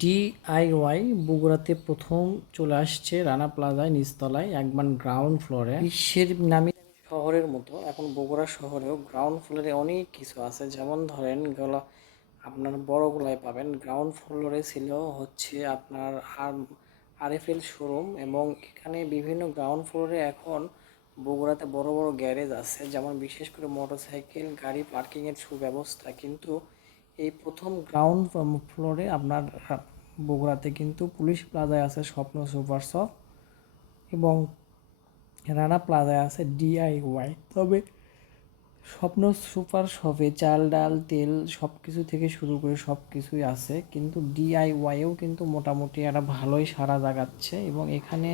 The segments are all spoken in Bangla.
ডিআইওয়াই বগুড়াতে প্রথম চলে আসছে রানা প্লাজায় নিচতলায় একবার গ্রাউন্ড ফ্লোরে। বিশ্বের নামি দামি শহরের মতো এখন বগুড়া শহরেও গ্রাউন্ড ফ্লোরে অনেক কিছু আছে, যেমন ধরেন গলা আপনার বড়গুলায় পাবেন। গ্রাউন্ড ফ্লোরে ছিল হচ্ছে আপনার আরএফএল শোরুম, এবং এখানে বিভিন্ন গ্রাউন্ড ফ্লোরে এখন বগুড়াতে বড় বড় গ্যারেজ আছে, যেমন বিশেষ করে মোটরসাইকেল গাড়ি পার্কিংয়ের সুব্যবস্থা। কিন্তু এই প্রথম গ্রাউন্ড ফ্লোরে আপনার বগুড়াতে কিন্তু পুলিশ প্লাজায় আছে স্বপ্ন সুপার শপ, এবং রানা প্লাজায় আছে ডিআইওয়াই। তবে স্বপ্ন সুপার শপে চাল ডাল তেল সব কিছু থেকে শুরু করে সব কিছুই আছে, কিন্তু ডিআইওয়াইও কিন্তু মোটামুটি একটা ভালোই সাড়া জাগাচ্ছে। এবং এখানে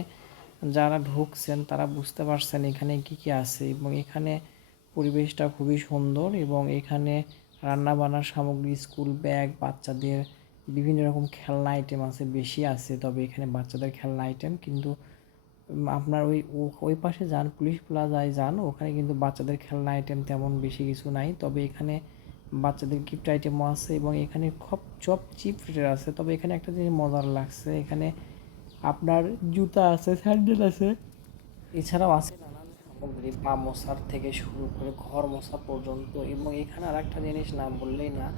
যারা ঢুকছেন তারা বুঝতে পারছেন এখানে কি কি আছে, এবং এখানে পরিবেশটা খুবই সুন্দর। এবং এখানে রান্না বান্নার সামগ্রী, স্কুল ব্যাগ, বাচ্চাদের বিভিন্ন রকম খেলনা আইটেম আছে, বেশি আছে। তবে এখানে বাচ্চাদের খেলনা আইটেম কিন্তু আপনার ওই পাশে যান, পুলিশ প্লাজায় যান, ওখানে কিন্তু বাচ্চাদের খেলনা আইটেম তেমন বেশি কিছু নাই। তবে এখানে বাচ্চাদের গিফট আইটেমও আছে, এবং এখানে খুব সব চিপ রেটের আছে। তবে এখানে একটা জিনিস মজার লাগছে, এখানে আপনার জুতা আছে, স্যান্ডেল আছে, এছাড়াও আছে নানান সামগ্রী, পা মোছার থেকে শুরু করে ঘর মোছা পর্যন্ত। এবং এখানে আর একটা জিনিস না বললেই না,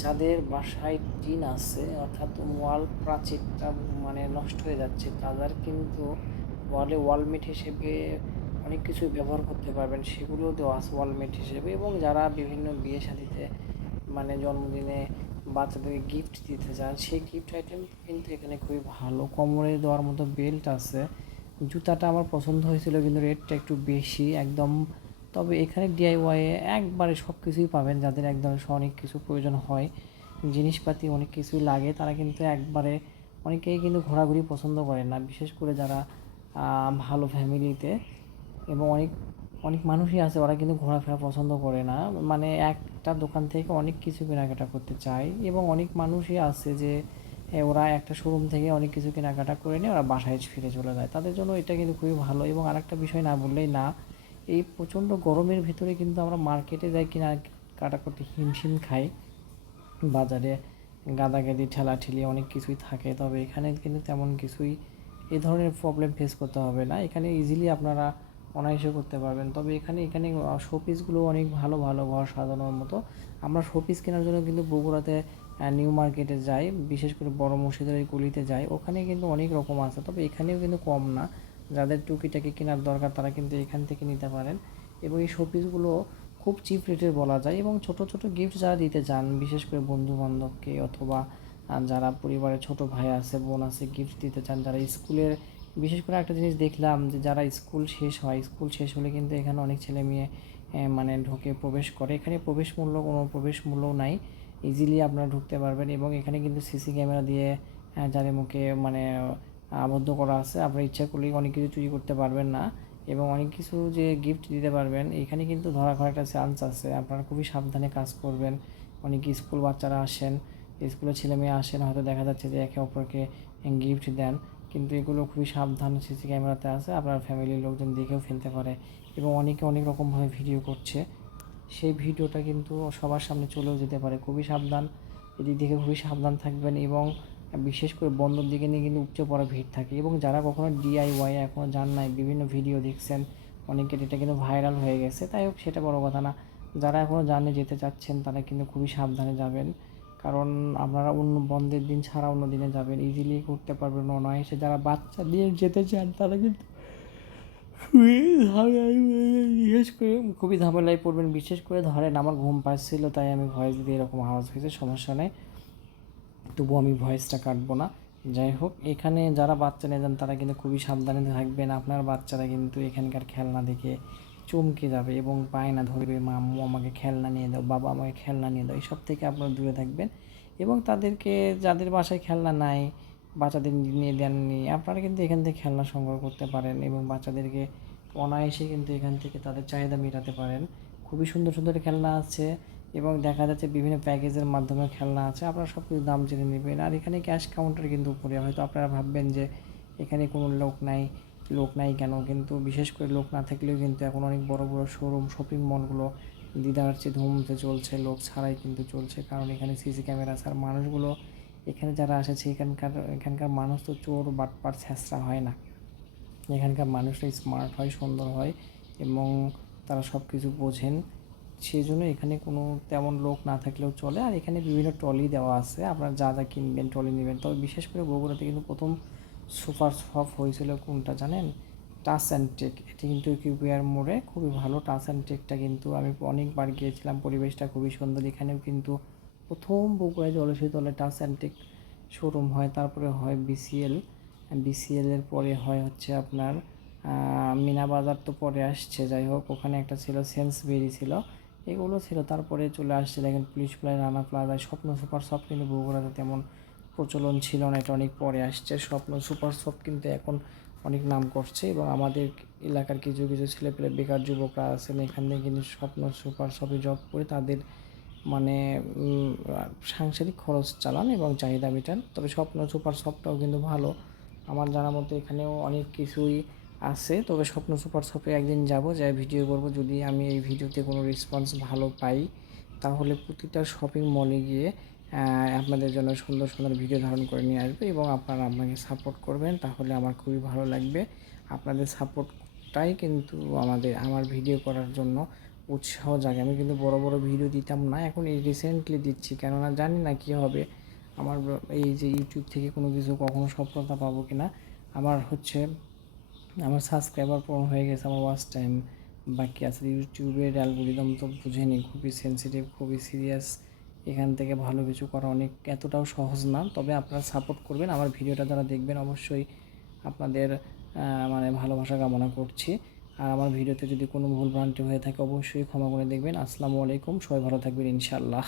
যাদের বাসায় টিন আছে অর্থাৎ ওয়াল প্রাচীরটা মানে নষ্ট হয়ে যাচ্ছে, তাদের কিন্তু ওয়ালমেট হিসেবে অনেক কিছু ব্যবহার করতে পারবেন, সেগুলো দেওয়া আছে ওয়ালমেট হিসেবে। এবং যারা বিভিন্ন বিয়ে শাদিতে মানে জন্মদিনে বাচ্চাদেরকে গিফট দিতে চান, সেই গিফট আইটেম কিন্তু এখানে খুবই ভালো। কোমরে দেওয়ার মতো বেল্ট আছে। জুতাটা আমার পছন্দ হয়েছিল, কিন্তু রেটটা একটু বেশি একদম। তবে এখানে ডিআইওয়াইয়ে একবারে সব কিছুই পাবেন, যাদের একদম অনেক কিছু প্রয়োজন হয়, জিনিসপাতি অনেক কিছুই লাগে, তারা কিন্তু একবারে, অনেকেই কিন্তু ঘোরাঘুরি পছন্দ করে না, বিশেষ করে যারা ভালো ফ্যামিলিতে। এবং অনেক অনেক মানুষই আছে ওরা কিন্তু ঘোরাফেরা পছন্দ করে না, মানে একটা দোকান থেকে অনেক কিছু কেনাকাটা করতে চায়। এবং অনেক মানুষই আছে যে ওরা একটা শোরুম থেকে অনেক কিছু কেনাকাটা করে নিয়ে ওরা বাসায় ফিরে চলে যায়, তাদের জন্য এটা কিন্তু খুবই ভালো। এবং আরেকটা বিষয় না বললেই না, এই প্রচণ্ড গরমের ভিতরে কিন্তু আমরা মার্কেটে যাই কিনা কাটা করতে হিমশিম খাই। বাজারে গাদাগাদি ঠেলাঠেলি অনেক কিছুই থাকে, তবে এখানে কিন্তু তেমন কিছুই এই ধরনের প্রবলেম ফেস করতে হবে না। এখানে ইজিলি আপনারা অনায়াসে করতে পারবেন। তবে এখানে শোপিসগুলো অনেক ভালো ভালো, ঘর সাজানোর মতো। আমরা শোপিস কেনার জন্য কিন্তু বগুড়াতে নিউ মার্কেটে যাই, বিশেষ করে বড় মসজিদের ওই গলিতে যাই, ওখানে কিন্তু অনেক রকম আছে। তবে এখানেও কিন্তু কম না, যাদের টুকিটাকি কেনার দরকার তারা কিন্তু এখান থেকে নিতে পারেন। এবং এই শোপিসগুলো খুব চিপ রেটের বলা যায়। এবং ছোট ছোট গিফট যারা দিতে চান, বিশেষ করে বন্ধু বান্ধবকে অথবা যারা পরিবারের ছোট ভাই আছে, বোন আছে, গিফট দিতে চান, যারা স্কুলের, বিশেষ করে একটা জিনিস দেখলাম যে যারা স্কুল শেষ হয়, স্কুল শেষ হলে কিন্তু এখানে অনেক ছেলে মেয়ে মানে ঢুকে প্রবেশ করে। এখানে কোনো প্রবেশ মূল্যও নাই, ইজিলি আপনারা ঢুকতে পারবেন। এবং এখানে কিন্তু সিসি ক্যামেরা দিয়ে যাদের মুখে মানে আবদ্ধ করা আছে, আপনারা ইচ্ছা করলেই অনেক কিছু চুরি করতে পারবেন না। এবং অনেক কিছু যে গিফট দিতে পারবেন, এখানে কিন্তু ধরা খাওয়ার একটা চান্স আছে, আপনারা খুবই সাবধানে কাজ করবেন। অনেক স্কুল বাচ্চারা আসেন, স্কুলের ছেলে মেয়ে আসেন, হয়তো দেখা যাচ্ছে যে একে অপরকে গিফট দেন, কিন্তু এগুলো খুবই সাবধান, সিসি ক্যামেরাতে আছে, আপনার ফ্যামিলির লোকজন দেখেও ফেলতে পারে। এবং অনেকে অনেক রকমভাবে ভিডিও করছে, সেই ভিডিওটা কিন্তু সবার সামনে চলেও যেতে পারে, খুবই সাবধান, এদিক থেকে খুবই সাবধান থাকবেন। এবং বিশেষ করে বন্ধর দিকে নিয়ে কিন্তু উপচে পড়া ভিড় থাকে। এবং যারা কখনো ডিআইওয়াই এখনও যান নাই, বিভিন্ন ভিডিও দেখছেন, অনেকের এটা কিন্তু ভাইরাল হয়ে গেছে, তাই হোক সেটা বড় কথা না। যারা এখনও জানে যেতে চাচ্ছেন তারা কিন্তু খুবই সাবধানে যাবেন, কারণ আপনারা অন্য বন্ধের দিন ছাড়া অন্য দিনে যাবেন, ইজিলি করতে পারবেন অনায়াসে। যারা বাচ্চা নিয়ে যেতে চান তারা কিন্তু বিশেষ করে খুবই ঝামেলায় পড়বেন। বিশেষ করে ধরেন আমার ঘুম পাচ্ছিল, তাই আমি ভয়েস দিয়ে এরকম আওয়াজ হয়েছে, সমস্যা নেই, তবুও আমি ভয়েসটা কাটবো না। যাই হোক, এখানে যারা বাচ্চা নিয়ে যান তারা কিন্তু খুবই সাবধানে থাকবেন। আপনার বাচ্চারা কিন্তু এখানকার খেলনা দেখে চমকে যাবে এবং বায়না ধরবে, মা আম্মু আমাকে খেলনা নিয়ে দাও, বাবা আমাকে খেলনা নিয়ে দাও, এসব থেকে আপনারা দূরে থাকবেন। এবং তাদেরকে, যাদের বাসায় খেলনা নাই, বাচ্চাদের নিয়ে দেননি, আপনারা কিন্তু এখান থেকে খেলনা সংগ্রহ করতে পারেন এবং বাচ্চাদেরকে অনায়াসে কিন্তু এখান থেকে তাদের চাহিদা মেটাতে পারেন। খুবই সুন্দর সুন্দর খেলনা আছে, এবং দেখা যাচ্ছে বিভিন্ন প্যাকেজের মাধ্যমে খেলনা আছে, আপনারা সব কিছু দাম জেনে নেবেন। আর এখানে ক্যাশ কাউন্টার কিন্তু উপরে, হয়তো আপনারা ভাববেন যে এখানে কোনো লোক নাই কেন, কিন্তু বিশেষ করে লোক না থাকলেও কিন্তু এখন অনেক বড় বড় শোরুম, শপিং মলগুলো দিদার চেয়ে ধুমতে চলছে, লোক ছাড়াই কিন্তু চলছে, কারণ এখানে সিসি ক্যামেরা আছে। আর মানুষগুলো এখানে যারা এসেছে এখানকার মানুষ তো চোর বাটপার ছেঁচড়া হয় না। এখানকার মানুষরা স্মার্ট হয়, সুন্দর হয় এবং তারা সব কিছু বোঝেন। সেজন্য এখানে কোনো তেমন লোক না থাকলেও চলে। আর এখানে বিভিন্ন ট্রলি দেওয়া আছে, আপনারা যা যা কিনবেন ট্রলি নেবেন। তবে বিশেষ করে বগুড়াতে কিন্তু প্রথম সুপার শপ হয়েছিল কোনটা জানেন? Touch and tech. এটি কিন্তু কিউবিআর মোড়ে খুবই ভালো। টাচ অ্যান্ড টেকটা কিন্তু আমি অনেকবার গিয়েছিলাম, পরিবেশটা খুবই সুন্দর। এখানেও কিন্তু প্রথম বগুড়ায় জলসিতলে টাচ অ্যান্ড টেক শোরুম হয়, তারপরে হয় বিসিএলের পরে হয় হচ্ছে আপনার মিনা বাজার, তো পরে আসছে। যাই হোক, ওখানে একটা ছিল সেন্সবেরি ছিল, এগুলো ছিল। তারপরে চলে আসছে দেখেন পুলিশ প্লাজায়, রানা প্লাজায়। স্বপ্ন সুপার শপ কিন্তু বগুড়াতে তেমন প্রচলন ছিল না, এটা অনেক পরে আসছে। স্বপ্ন সুপার শপ কিন্তু এখন অনেক নাম করছে এবং আমাদের এলাকার কিছু কিছু ছেলেপেলে বেকার যুবকরা আছেন এখান থেকে কিন্তু স্বপ্ন সুপার শপে জব করে তাদের মানে সাংসারিক খরচ চালান এবং চাহিদা মেটান। তবে স্বপ্ন সুপার শপটাও কিন্তু ভালো, আমার জানা মতো এখানেও অনেক কিছুই আছে। তবে স্বপ্ন সুপার শপে একদিন যাব, যাই ভিডিও করব। যদি আমি এই ভিডিওতে কোনো রেসপন্স ভালো পাই তাহলে প্রতিটা শপিং মলে গিয়ে আপনাদের জন্য সুন্দর সুন্দর ভিডিও ধারণ করে নিয়ে আসবে এবং আপনারা আমাকে সাপোর্ট করবেন, তাহলে আমার খুবই ভালো লাগবে। আপনাদের সাপোর্টটাই কিন্তু আমার ভিডিও করার জন্য উৎসাহ জাগে। আমি কিন্তু বড় বড় ভিডিও দিতাম না, এখন এই রিসেন্টলি দিচ্ছি, কেননা জানি না কী হবে আমার এই যে ইউটিউব থেকে কোনো কিছু কখনো সফলতা পাবো কি না। আমার হচ্ছে আমার সাবস্ক্রাইবার পূরণ হয়ে গেছে, আমার ওয়াচ টাইম বাকি আছে। ইউটিউবের অ্যালগোরিদম তো বুঝেনি, খুবই সেনসিটিভ, খুবই সিরিয়াস। এখান থেকে ভালো কিছু করা এতটাও সহজ না। তবে আপনারা সাপোর্ট করবেন, আমার ভিডিওটা যারা দেখবেন অবশ্যই আপনাদের মানে ভালোবাসা কামনা করছি। আর আমার ভিডিওতে যদি কোনো ভুল ভ্রান্তি হয়ে থাকে অবশ্যই ক্ষমা করে দেখবেন। আসসালামু আলাইকুম, সবাই ভালো থাকবেন ইনশাআল্লাহ।